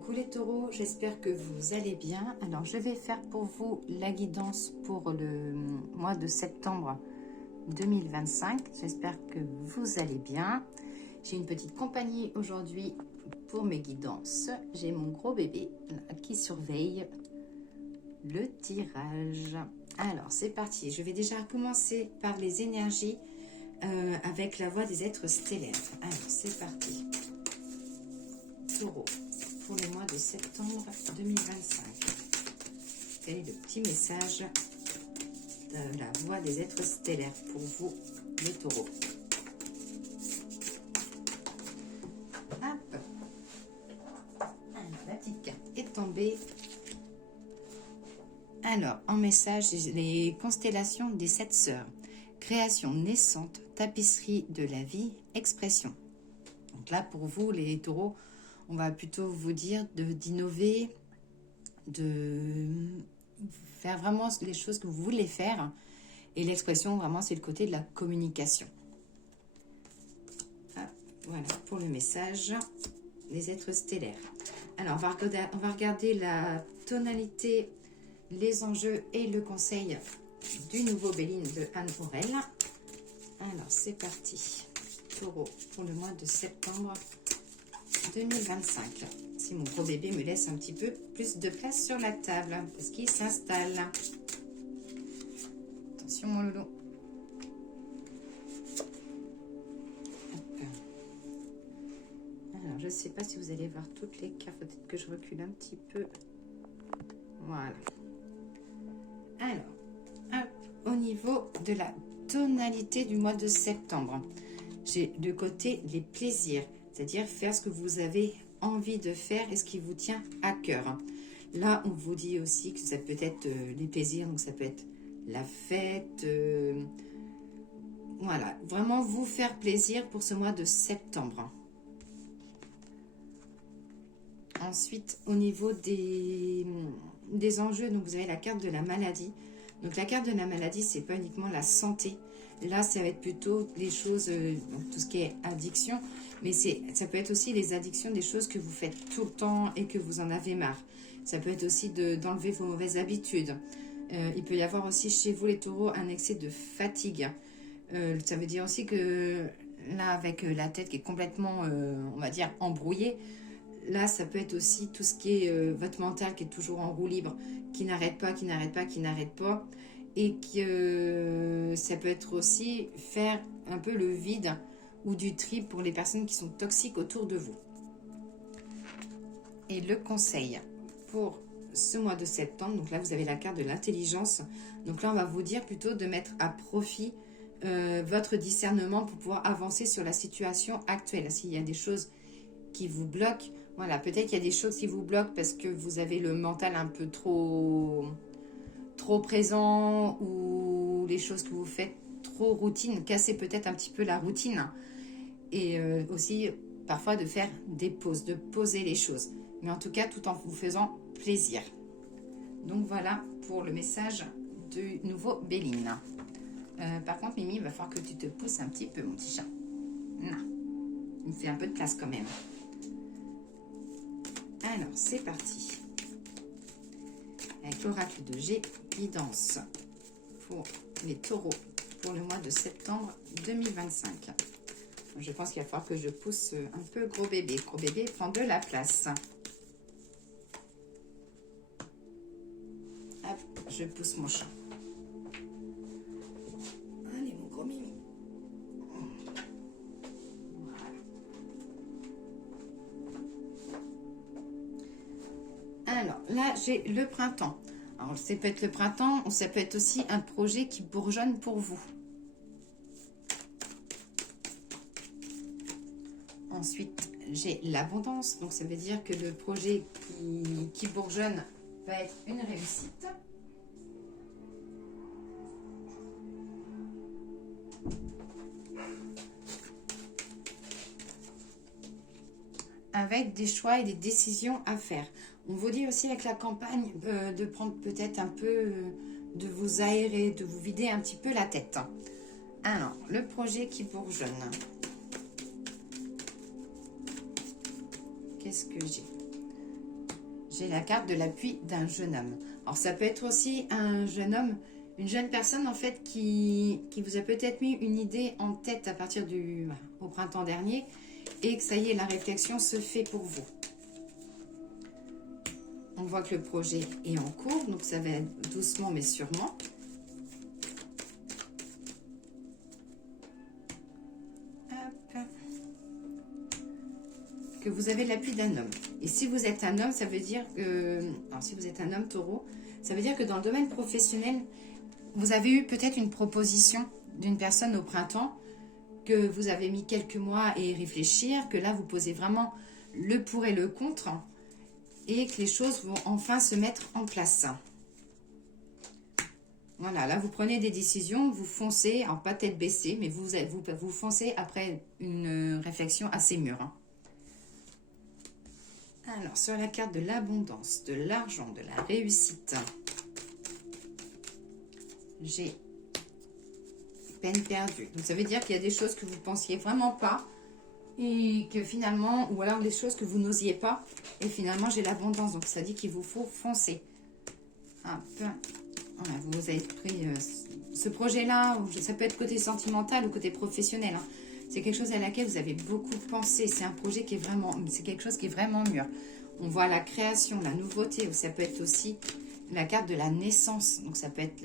Coucou les taureaux, j'espère que vous allez bien. Alors je vais faire pour vous la guidance pour le mois de septembre 2025. J'espère que vous allez bien. J'ai une petite compagnie aujourd'hui pour mes guidances. J'ai mon gros bébé qui surveille le tirage. Alors c'est parti, je vais déjà commencer par les énergies avec la voix des êtres stellaires. Alors c'est parti. Taureau, pour le mois de septembre 2025. Quel est le petit message de la voix des êtres stellaires pour vous, les taureaux? Hop. Alors, la petite carte est tombée. Alors, en message, les constellations des 7 sœurs. Création naissante, tapisserie de la vie, expression. Donc là, pour vous, les taureaux, on va plutôt vous dire d'innover, de faire vraiment les choses que vous voulez faire. Et l'expression, vraiment, c'est le côté de la communication. Ah, voilà, pour le message des êtres stellaires. Alors, on va regarder la tonalité, les enjeux et le conseil du nouveau Béline de Anne Aurel. Alors, c'est parti. Taureau, pour le mois de septembre 2025. Si mon gros bébé me laisse un petit peu plus de place sur la table, parce qu'il s'installe. Attention mon loulou. Hop. Alors je ne sais pas si vous allez voir toutes les cartes, peut-être que je recule un petit peu. Voilà. Alors, hop, au niveau de la tonalité du mois de septembre, j'ai de côté les plaisirs. C'est-à-dire faire ce que vous avez envie de faire et ce qui vous tient à cœur. Là, on vous dit aussi que ça peut être les plaisirs, donc ça peut être la fête. Voilà, vraiment vous faire plaisir pour ce mois de septembre. Ensuite, au niveau des enjeux, donc vous avez la carte de la maladie. Donc la carte de la maladie, c'est pas uniquement la santé. Là, ça va être plutôt les choses, tout ce qui est addiction, mais ça peut être aussi les addictions, des choses que vous faites tout le temps et que vous en avez marre. Ça peut être aussi d'enlever vos mauvaises habitudes. Il peut y avoir aussi chez vous, les taureaux, un excès de fatigue. Ça veut dire aussi que là, avec la tête qui est complètement, on va dire, embrouillée, là, ça peut être aussi tout ce qui est votre mental qui est toujours en roue libre, qui n'arrête pas, qui n'arrête pas, qui n'arrête pas. Et que ça peut être aussi faire un peu le vide ou du tri pour les personnes qui sont toxiques autour de vous. Et le conseil pour ce mois de septembre, donc là vous avez la carte de l'intelligence, donc là on va vous dire plutôt de mettre à profit votre discernement pour pouvoir avancer sur la situation actuelle. S'il y a des choses qui vous bloquent, voilà, peut-être qu'il y a des choses qui vous bloquent parce que vous avez le mental un peu trop présent ou les choses que vous faites trop routine, casser peut-être un petit peu la routine et aussi parfois de faire des pauses, de poser les choses, mais en tout cas tout en vous faisant plaisir. Donc voilà pour le message du nouveau Béline. Par contre Mimi, il va falloir que tu te pousses un petit peu mon petit chat. Non, il me fait un peu de place quand même. Alors c'est parti. Avec l'oracle de G, guidance pour les taureaux pour le mois de septembre 2025. Je pense qu'il va falloir que je pousse un peu gros bébé. Gros bébé prend de la place. Hop, je pousse mon chat. Allez, mon gros mimi. Voilà. Alors, là, j'ai le printemps. Alors, ça peut être le printemps, ou ça peut être aussi un projet qui bourgeonne pour vous. Ensuite, j'ai l'abondance. Donc, ça veut dire que le projet qui bourgeonne va être une réussite. Avec des choix et des décisions à faire. On vous dit aussi avec la campagne de prendre peut-être un peu, de vous aérer, de vous vider un petit peu la tête. Alors, le projet qui bourgeonne. Qu'est-ce que j'ai? J'ai la carte de l'appui d'un jeune homme. Alors ça peut être aussi un jeune homme, une jeune personne en fait qui vous a peut-être mis une idée en tête à partir au printemps dernier et que ça y est, la réflexion se fait pour vous. On voit que le projet est en cours, donc ça va être doucement mais sûrement. Hop. Que vous avez l'appui d'un homme. Et si vous êtes un homme, ça veut dire que... Alors si vous êtes un homme taureau, ça veut dire que dans le domaine professionnel, vous avez eu peut-être une proposition d'une personne au printemps que vous avez mis quelques mois à y réfléchir, que là vous posez vraiment le pour et le contre et que les choses vont enfin se mettre en place. Voilà, là vous prenez des décisions, vous foncez, alors pas tête baissée, mais vous foncez après une réflexion assez mûre. Hein. Alors, sur la carte de l'abondance, de l'argent, de la réussite, j'ai peine perdue. Donc, ça veut dire qu'il y a des choses que vous ne pensiez vraiment pas et que finalement, ou alors des choses que vous n'osiez pas et finalement, j'ai l'abondance. Donc, ça dit qu'il vous faut foncer. Un peu. Voilà, vous avez pris ce projet-là, ça peut être côté sentimental ou côté professionnel. Hein. C'est quelque chose à laquelle vous avez beaucoup pensé. C'est un projet qui est vraiment, c'est quelque chose qui est vraiment mûr. On voit la création, la nouveauté, ou ça peut être aussi la carte de la naissance. Donc ça peut être,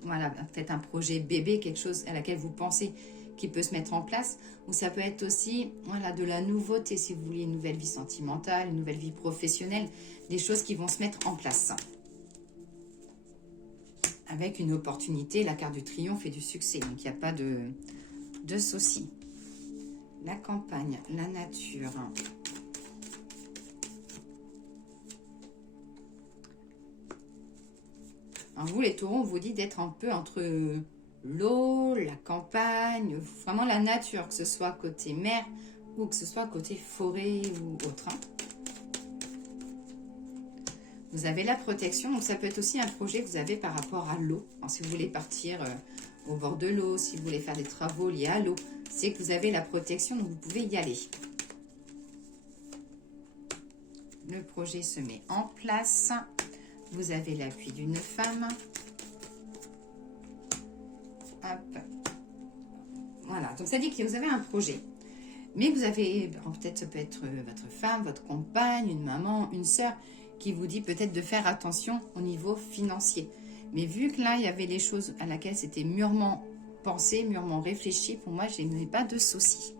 voilà, peut-être un projet bébé, quelque chose à laquelle vous pensez qui peut se mettre en place. Ou ça peut être aussi, voilà, de la nouveauté, si vous voulez, une nouvelle vie sentimentale, une nouvelle vie professionnelle, des choses qui vont se mettre en place. Avec une opportunité, la carte du triomphe et du succès. Donc il n'y a pas de soucis. La campagne, la nature. Alors vous les taureaux, on vous dit d'être un peu entre l'eau, la campagne, vraiment la nature, que ce soit côté mer ou que ce soit côté forêt ou autre. Hein. Vous avez la protection, donc ça peut être aussi un projet que vous avez par rapport à l'eau. Si vous voulez partir au bord de l'eau, si vous voulez faire des travaux liés à l'eau, c'est que vous avez la protection, donc vous pouvez y aller. Le projet se met en place. Vous avez l'appui d'une femme. Hop. Voilà, donc ça dit que vous avez un projet. Mais vous avez, peut-être ça peut être votre femme, votre compagne, une maman, une sœur, qui vous dit peut-être de faire attention au niveau financier. Mais vu que là, il y avait les choses à laquelle c'était mûrement pensé, mûrement réfléchi, pour moi, je n'ai pas de soucis.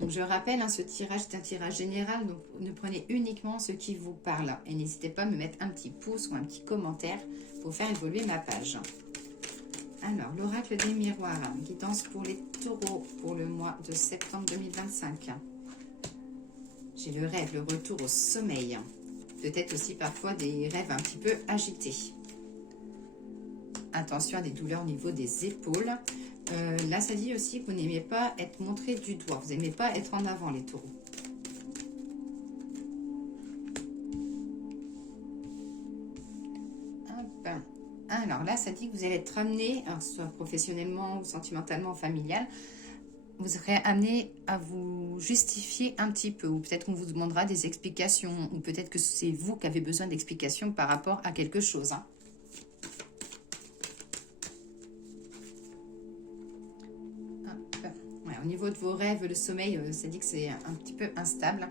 Donc, je rappelle, hein, ce tirage est un tirage général, donc ne prenez uniquement ce qui vous parle. Et n'hésitez pas à me mettre un petit pouce ou un petit commentaire pour faire évoluer ma page. Alors, l'oracle des miroirs, guidance pour les taureaux pour le mois de septembre 2025. J'ai le rêve, le retour au sommeil. Peut-être aussi parfois des rêves un petit peu agités. Attention à des douleurs au niveau des épaules. Là, ça dit aussi que vous n'aimez pas être montré du doigt. Vous n'aimez pas être en avant, les taureaux. Hop. Alors là, ça dit que vous allez être amené, soit professionnellement ou sentimentalement ou familial, vous serez amené à vous justifier un petit peu, ou peut-être qu'on vous demandera des explications, ou peut-être que c'est vous qui avez besoin d'explications par rapport à quelque chose. Hein. Ouais, au niveau de vos rêves, le sommeil, ça dit que c'est un petit peu instable.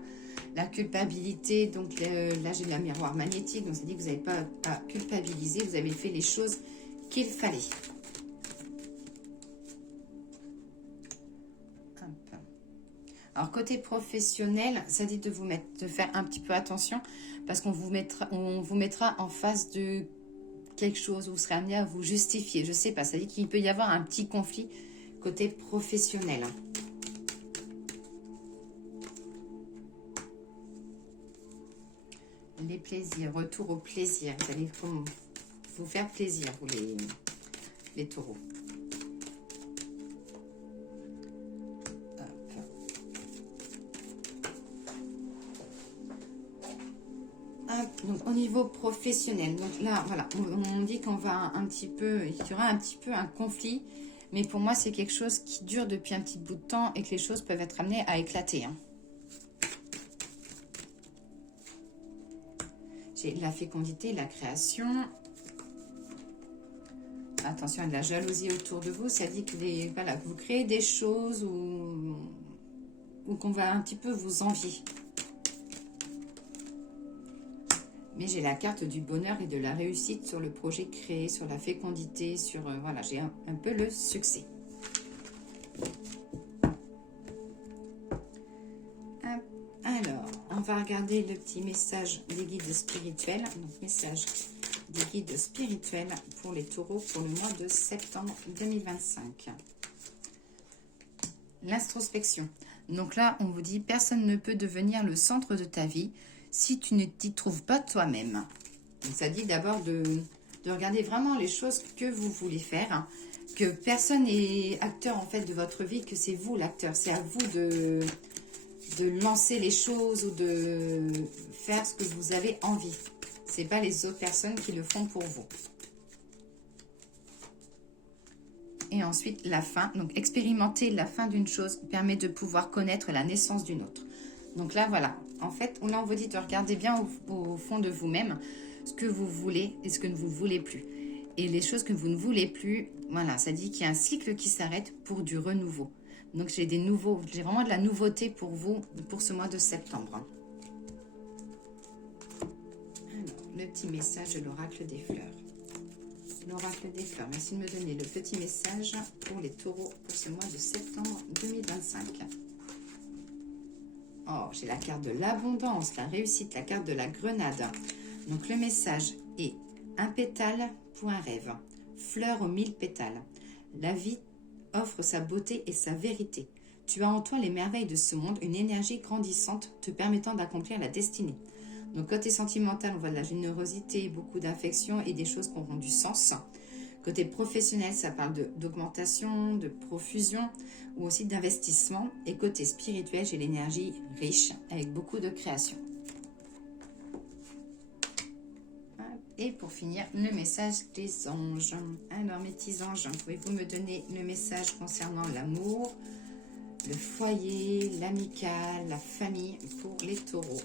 La culpabilité, donc là j'ai la miroir magnétique, donc ça dit que vous n'avez pas à culpabiliser, vous avez fait les choses qu'il fallait. Alors, côté professionnel, ça dit de faire un petit peu attention parce qu'on vous mettra en face de quelque chose où vous serez amené à vous justifier. Je sais pas, ça dit qu'il peut y avoir un petit conflit côté professionnel. Les plaisirs, retour au plaisir. Vous allez vous faire plaisir, vous les taureaux. Donc au niveau professionnel, donc là voilà, on dit qu'on va il y aura un petit peu un conflit, mais pour moi c'est quelque chose qui dure depuis un petit bout de temps et que les choses peuvent être amenées à éclater. Hein. j'ai la fécondité, la création. Attention à de la jalousie autour de vous. Ça dit que, voilà, que vous créez des choses ou qu'on va un petit peu vous envier. Mais j'ai la carte du bonheur et de la réussite sur le projet créé, sur la fécondité, sur... voilà, j'ai un peu le succès. Alors, on va regarder le petit message des guides spirituels. Donc, message des guides spirituels pour les taureaux pour le mois de septembre 2025. L'introspection. Donc là, on vous dit, personne ne peut devenir le centre de ta vie si tu ne t'y trouves pas toi-même. Donc ça dit d'abord de regarder vraiment les choses que vous voulez faire, hein, que personne n'est acteur en fait de votre vie, que c'est vous l'acteur. C'est à vous de lancer les choses ou de faire ce que vous avez envie. Ce n'est pas les autres personnes qui le font pour vous. Et ensuite, la fin. Donc, expérimenter la fin d'une chose permet de pouvoir connaître la naissance d'une autre. Donc là, voilà. En fait, là, on vous dit de regarder bien au fond de vous-même ce que vous voulez et ce que vous ne voulez plus. Et les choses que vous ne voulez plus, voilà, ça dit qu'il y a un cycle qui s'arrête pour du renouveau. Donc, j'ai vraiment de la nouveauté pour vous pour ce mois de septembre. Alors, le petit message de l'oracle des fleurs. L'oracle des fleurs, merci de me donner le petit message pour les taureaux pour ce mois de septembre 2025. Oh, j'ai la carte de l'abondance, la réussite, la carte de la grenade. Donc, le message est un pétale pour un rêve, fleur aux 1000 pétales. La vie offre sa beauté et sa vérité. Tu as en toi les merveilles de ce monde, une énergie grandissante te permettant d'accomplir la destinée. Donc, côté sentimental, on voit de la générosité, beaucoup d'affection et des choses qui auront du sens. Côté professionnel, ça parle d'augmentation, de profusion ou aussi d'investissement. Et côté spirituel, j'ai l'énergie riche avec beaucoup de création. Et pour finir, le message des anges. Alors, mes petits anges, pouvez-vous me donner le message concernant l'amour, le foyer, l'amical, la famille pour les taureaux?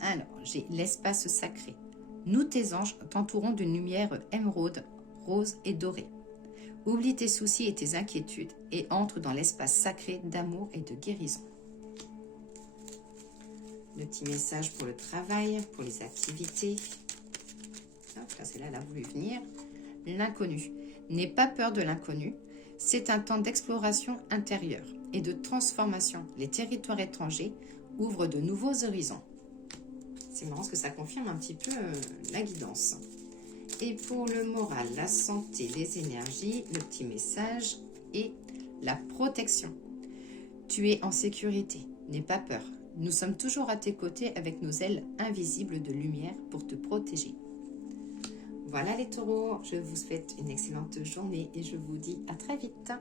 Alors, j'ai l'espace sacré. Nous, tes anges, t'entourons d'une lumière émeraude, rose et dorée. Oublie tes soucis et tes inquiétudes et entre dans l'espace sacré d'amour et de guérison. Le petit message pour le travail, pour les activités. Hop, là, celle-là, elle a voulu venir. L'inconnu. N'aie pas peur de l'inconnu. C'est un temps d'exploration intérieure et de transformation. Les territoires étrangers ouvrent de nouveaux horizons. C'est marrant parce que ça confirme un petit peu la guidance. Et pour le moral, la santé, les énergies, le petit message et la protection. Tu es en sécurité, n'aie pas peur. Nous sommes toujours à tes côtés avec nos ailes invisibles de lumière pour te protéger. Voilà les taureaux, je vous souhaite une excellente journée et je vous dis à très vite.